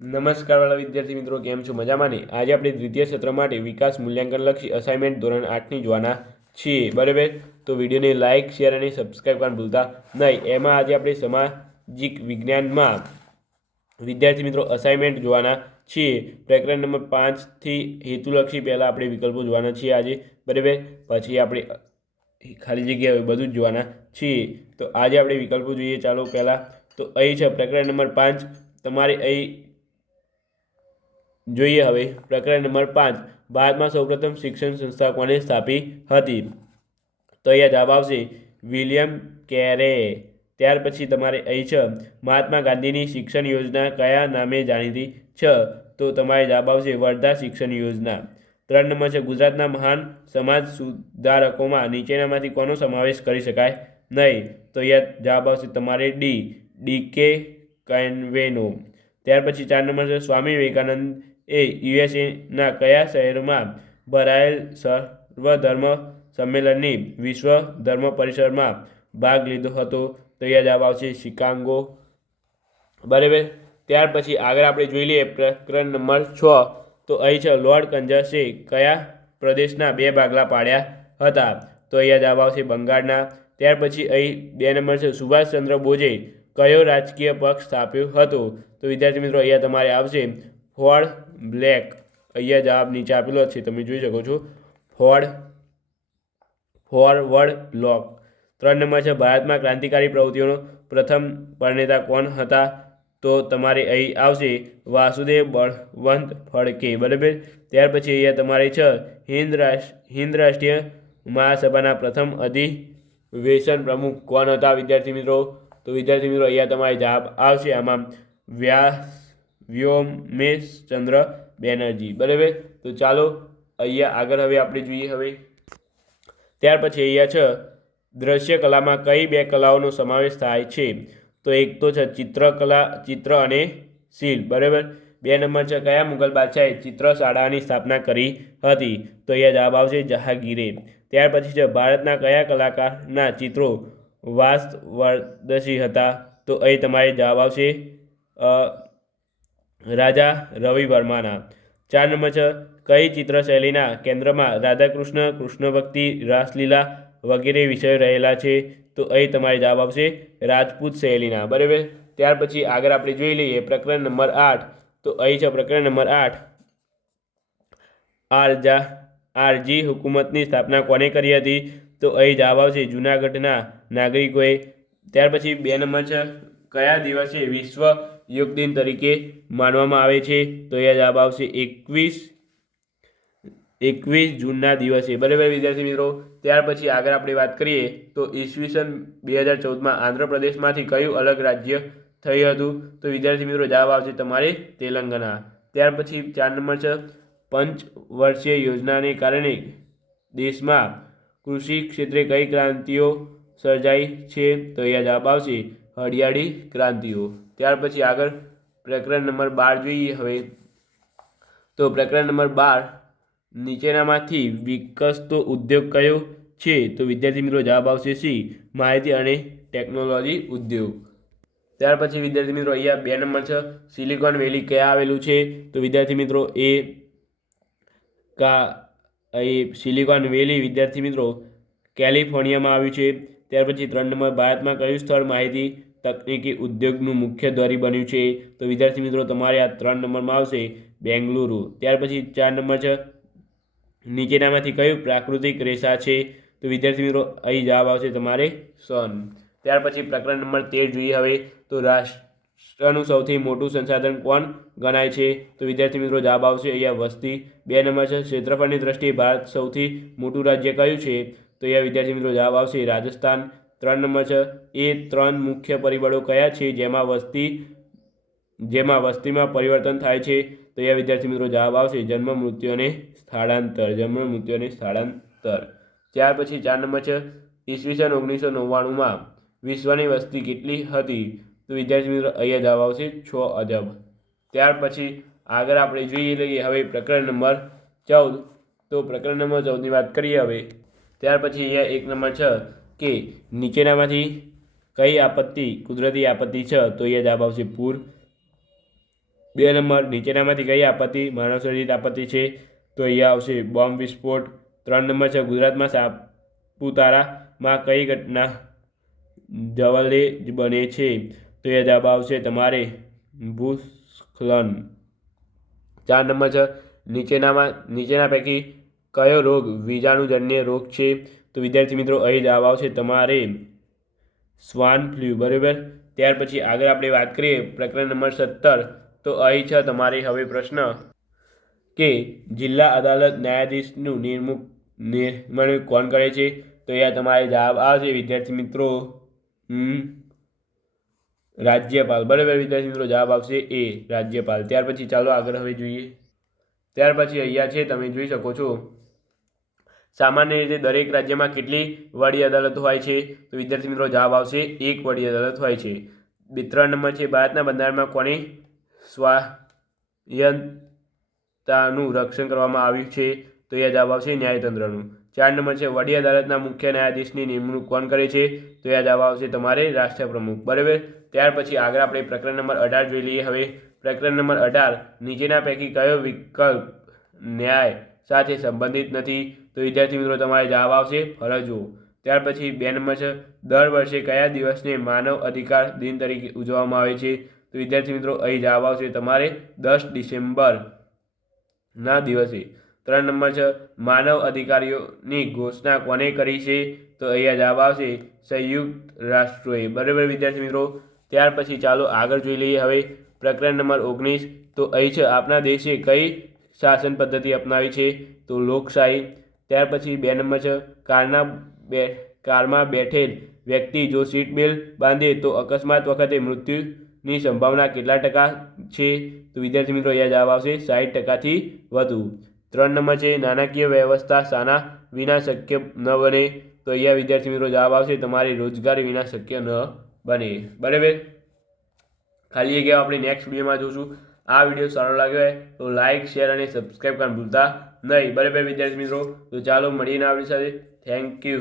નમસ્કાર વાળા વિદ્યાર્થી મિત્રો, કેમ છો? મજામાં નહીં આજે આપણે દ્વિતીય સત્ર માટે વિકાસ મૂલ્યાંકન લક્ષી અસાઇનમેન્ટ ધોરણ આઠની જોવાના છીએ. બરાબર? તો વિડીયોને લાઇક શેર અને સબસ્ક્રાઈબ કરવાનું ભૂલતા નહીં. એમાં આજે આપણે સામાજિક વિજ્ઞાનમાં વિદ્યાર્થી મિત્રો અસાઇનમેન્ટ જોવાના છીએ. પ્રકરણ નંબર પાંચથી હેતુલક્ષી પહેલાં આપણે વિકલ્પો જોવાના છીએ આજે. બરાબર? પછી આપણે ખાલી જગ્યાએ બધું જ જોવાના છીએ. તો આજે આપણે વિકલ્પો જોઈએ. ચાલો પહેલાં તો અહીં છે પ્રકરણ નંબર પાંચ. તમારે અહીં જોઈએ હવે. પ્રકરણ નંબર પાંચ. ભારતમાં સૌપ્રથમ શિક્ષણ સંસ્થા કોને સ્થાપી હતી? તો અહીંયા જવાબ આવશે વિલિયમ કેરે. ત્યાર પછી તમારે અહીં છે. મહાત્મા ગાંધીની શિક્ષણ યોજના કયા નામે જાણીતી? છે. તો તમારે જવાબ આવશે વર્ધા શિક્ષણ યોજના. ત્રણ નંબર છે, ગુજરાતના મહાન સમાજ સુધારકોમાં નીચેનામાંથી કોનો સમાવેશ કરી શકાય નહીં? તો અહીંયા જવાબ આવશે તમારે ડી. ડી. કે. કન્વેનો. ત્યાર પછી ચાર નંબર છે, સ્વામી વિવેકાનંદ એ યુએસએના કયા શહેરમાં ભરાયેલ સર્વધર્મ સંમેલનની વિશ્વ ધર્મ પરિષદમાં ભાગ લીધો હતો? તો અહીંયા જવાબ આવશે શિકાગો. બરાબર. ત્યાર પછી આગળ આપણે જોઈ લઈએ પ્રકરણ નંબર છ. તો અહીં છે લોર્ડ કંજસે કયા પ્રદેશના બે ભાગલા પાડ્યા હતા? તો અહીંયા જવાબ આવશે બંગાળના. ત્યાર પછી અહીં બે નંબર છે સુભાષચંદ્ર બોઝે કયો રાજકીય પક્ષ સ્થાપ્યો હતો? તો વિદ્યાર્થી મિત્રો, અહીંયા તમારે આવશે ફોર્ડ બ્લેક અહીંયા જવાબ નીચે આપેલો છે, તમે જોઈ શકો છો. ફોર્ડ ફોરવર્ડ બ્લોક ત્રણ નંબર છે, ભારતમાં ક્રાંતિકારી પ્રવૃત્તિઓનો પ્રથમ પરનેતા કોણ હતા? તો તમારે અહીં આવશે વાસુદેવ બળવંત ફડકે, બરાબર? ત્યાર પછી અહીંયા તમારે છે, હિન્દ રાષ્ટ્ર, હિન્દ રાષ્ટ્રીય મહાસભાના પ્રથમ અધિવેશન પ્રમુખ કોણ હતા, વિદ્યાર્થી મિત્રો? તો વિદ્યાર્થી મિત્રો, અહીંયા તમારે જવાબ આવશે આમાં વ્યાસ વ્યોમેશ ચંદ્ર બેનર્જી. બરાબર? તો ચાલો અહીંયા આગળ હવે આપણે જોઈએ હવે. ત્યાર પછી અહીંયા છે. દ્રશ્ય કલામાં કઈ બે કલાઓનો સમાવેશ થાય છે? તો એક તો છે ચિત્રકલા ચિત્ર અને શિલ્પ બરાબર? બે નંબર છે કયા? મુગલ બાદશાહે ચિત્ર શાળાની સ્થાપના કરી હતી. તો અહીંયા જવાબ આવશે જહાંગીરે. ત્યાર પછી છે ભારતના કયા કલાકારના ચિત્રો વાસ્તવદર્શી હતા? તો અહીં તમારે જવાબ આવશે રાજા રવિ વર્માના. ચાર નંબર છે, કઈ ચિત્રશૈલીના કેન્દ્રમાં રાધાકૃષ્ણ કૃષ્ણ ભક્તિ રાસલીલા વગેરે વિષયો રહેલા છે? તો અહીં તમારે જવાબ આવશે, રાજપૂત શૈલીના. બરાબર? ત્યાર પછી આગળ આપણે જોઈ લઈએ પ્રકરણ નંબર આઠ. તો અહીં છે પ્રકરણ નંબર આઠ. આરજા આરજી હુકુમતની સ્થાપના કોને કરી હતી? તો અહીં જવાબ આવશે જૂનાગઢના નાગરિકોએ. ત્યાર પછી બે નંબર છે, કયા દિવસે વિશ્વ યોગ દિન તરીકે માનવામાં આવે છે. તો એ જવાબ આવશે એકવીસ એકવીસ જૂનના દિવસે. બરાબર વિદ્યાર્થી મિત્રો, ત્યાર પછી આગળ આપણે વાત કરીએ તો ઈસવીસન બે હજાર ચૌદમાં આંધ્રપ્રદેશમાંથી કયું અલગ રાજ્ય થયું હતું? તો વિદ્યાર્થી મિત્રો, જવાબ આવશે તમારે તેલંગાણા ત્યાર પછી ચાર નંબર છે પંચ વર્ષીય યોજનાને કારણે દેશમાં કૃષિ ક્ષેત્રે કઈ ક્રાંતિઓ સર્જાઈ છે? તો અહીંયા જવાબ આવશે હરિયાળી ક્રાંતિઓ. ત્યાર પછી આગળ પ્રકરણ નંબર બાર જોઈએ હવે. તો પ્રકરણ નંબર બાર, નીચેનામાંથી વિકસતો ઉદ્યોગ કયો છે? તો વિદ્યાર્થી મિત્રો જવાબ આવશે સી, માહિતી અને ટેકનોલોજી ઉદ્યોગ. ત્યાર પછી વિદ્યાર્થી મિત્રો અહીંયા બે નંબર છે. સિલિકોન વેલી ક્યાં આવેલું છે? તો વિદ્યાર્થી મિત્રો એ કા, એ સિલિકોન વેલી વિદ્યાર્થી મિત્રો કેલિફોર્નિયામાં આવ્યું છે. ત્યાર પછી ત્રણ નંબર ભારતમાં કયું સ્થળ માહિતી તકનીકી ઉદ્યોગનું મુખ્ય દ્વારી બન્યું છે? તો વિદ્યાર્થી મિત્રો, તમારે આ ત્રણ નંબરમાં આવશે બેંગલુરુ. ત્યાર પછી ચાર નંબર છે, નીચેનામાંથી કયું પ્રાકૃતિક રેસા છે? તો વિદ્યાર્થી મિત્રો, અહીં જવાબ આવશે તમારે સન. ત્યાર પછી પ્રકરણ નંબર તેર જોઈએ હવે. તો રાષ્ટ્રનું સૌથી મોટું સંસાધન કોણ ગણાય છે? તો વિદ્યાર્થી મિત્રો, જવાબ આવશે અહીંયા વસ્તી. બે નંબર છે, ક્ષેત્રફળની દ્રષ્ટિએ ભારત સૌથી મોટું રાજ્ય કયું છે? તો એ વિદ્યાર્થી મિત્રો જવાબ આવશે રાજસ્થાન ત્રણ નંબર છે. એ ત્રણ મુખ્ય પરિબળો કયા છે? જેમાં વસ્તી, જેમાં વસ્તીમાં પરિવર્તન થાય છે. તો એ વિદ્યાર્થી મિત્રો જવાબ આવશે જન્મ, મૃત્યુ અને સ્થળાંતર. જન્મ, મૃત્યુ અને સ્થળાંતર. ત્યાર પછી ચાર નંબર છે. ઈસવીસન ઓગણીસો નવ્વાણુંમાં વિશ્વની વસ્તી કેટલી હતી? તો વિદ્યાર્થી મિત્રો અહીંયા જવાબ આવશે છ અજબ. ત્યાર પછી આગળ આપણે જોઈએ લઈએ હવે પ્રકરણ નંબર ચૌદ. તો પ્રકરણ નંબર ચૌદની વાત કરીએ હવે. ત્યાર પછી અહીંયા એક નંબર છે, કે નીચેનામાંથી કઈ આપત્તિ, કુદરતી આપત્તિ છે, તો અહીંયા જવાબ આવશે પૂર. બે નંબર, નીચેનામાંથી કઈ આપત્તિ માનવસર્જિત આપત્તિ છે, તો અહીંયા આવશે બોમ્બ વિસ્ફોટ. ત્રણ નંબર છે, ગુજરાતમાં સાપુતારામાં કઈ ઘટના જવલે જ બને છે, તો એ જવાબ આવશે તમારે ભૂસ્ખલન. ચાર નંબર છે, નીચેનામાં, નીચેના પૈકી કયો રોગ વીજાણુજન્ય રોગ છે? તો વિદ્યાર્થી મિત્રો, અહીં જવાબ આવશે તમારે સ્વાન ફ્લૂ, બરાબર? ત્યાર પછી આગળ આપણે વાત કરીએ પ્રકરણ નંબર સત્તર. તો અહીં છે તમારે હવે પ્રશ્ન કે જિલ્લા અદાલત ન્યાયાધીશનું નિર્મુખ નિર્માણ કોણ કરે છે? તો અહીંયા તમારે જવાબ આવશે વિદ્યાર્થી મિત્રો રાજ્યપાલ. બરાબર વિદ્યાર્થી મિત્રો, જવાબ આવશે એ, રાજ્યપાલ. ત્યાર પછી ચાલો આગળ હવે જોઈએ. ત્યાર પછી અહીંયા છે, તમે જોઈ શકો છો. સામાન્ય રીતે દરેક રાજ્યમાં કેટલી વડી અદાલતો હોય છે? તો વિદ્યાર્થી મિત્રો, જવાબ આવશે એક વડી અદાલત હોય છે. બે, ત્રણ નંબર છે. ભારતના બંધારણમાં કોની સ્વાયત્તાનું રક્ષણ કરવામાં આવ્યું છે? તો એ જવાબ આવશે ન્યાયતંત્રનું. ચાર નંબર છે. વડી અદાલતના મુખ્ય ન્યાયાધીશની નિમણૂક કોણ કરે છે? તો એ જવાબ આવશે તમારે રાષ્ટ્રપ્રમુખ. બરાબર? ત્યાર પછી આગળ આપણે પ્રકરણ નંબર અઢાર જોઈ લઈએ હવે. પ્રકરણ નંબર અઢાર, નીચેના પૈકી કયો વિકલ્પ ન્યાય સાથે સંબંધિત નથી? તો વિદ્યાર્થી મિત્રો, તમારે જવાબ આવશે ફરજો. ત્યાર પછી બે નંબર છે, દર વર્ષે કયા દિવસને માનવ અધિકાર દિન તરીકે ઉજવવામાં આવે છે? તો વિદ્યાર્થી મિત્રો, અહીં જવાબ આવશે તમારે દસ ડિસેમ્બર ના દિવસે. ત્રણ નંબર છે, માનવ અધિકારીઓની ઘોષણા કોને કરી છે? તો અહીંયા જવાબ આવશે સંયુક્ત રાષ્ટ્રોએ. બરાબર વિદ્યાર્થી મિત્રો? ત્યાર પછી ચાલો આગળ જોઈ લઈએ. હવે પ્રકરણ નંબર ઓગણીસ. તો અહીં છે આપણા દેશે કઈ શાસન પદ્ધતિ અપનાવી છે? તો લોકશાહી ત્યાર પછી બે નંબર છે. કારના બે, કારમાં બેઠેલ વ્યક્તિ જો સીટ બેલ્ટ બાંધે તો અકસ્માત વખતે મૃત્યુની સંભાવના કેટલા ટકા છે? તો વિદ્યાર્થી મિત્રો, અહીંયા જવાબ આવશે સાઠ ટકાથી વધુ. ત્રણ નંબર છે, નાણાકીય વ્યવસ્થા શાના વિના શક્ય ન બને. તો અહીંયા વિદ્યાર્થી મિત્રો, જવાબ આવશે તમારે રોજગારી વિના શક્ય ન બને. બરાબર? ખાલી કહેવા આપણે નેક્સ્ટ વિડીયોમાં જોશું. આ વીડિયો સારો લાગ્યો હોય તો લાઇક શેર અને સબસ્ક્રાઈબ કરવાનું ભૂલતા નહીં. બરાબર વિદ્યાર્થી મિત્રો, તો ચાલો મળીને આપણી સાથે. Thank you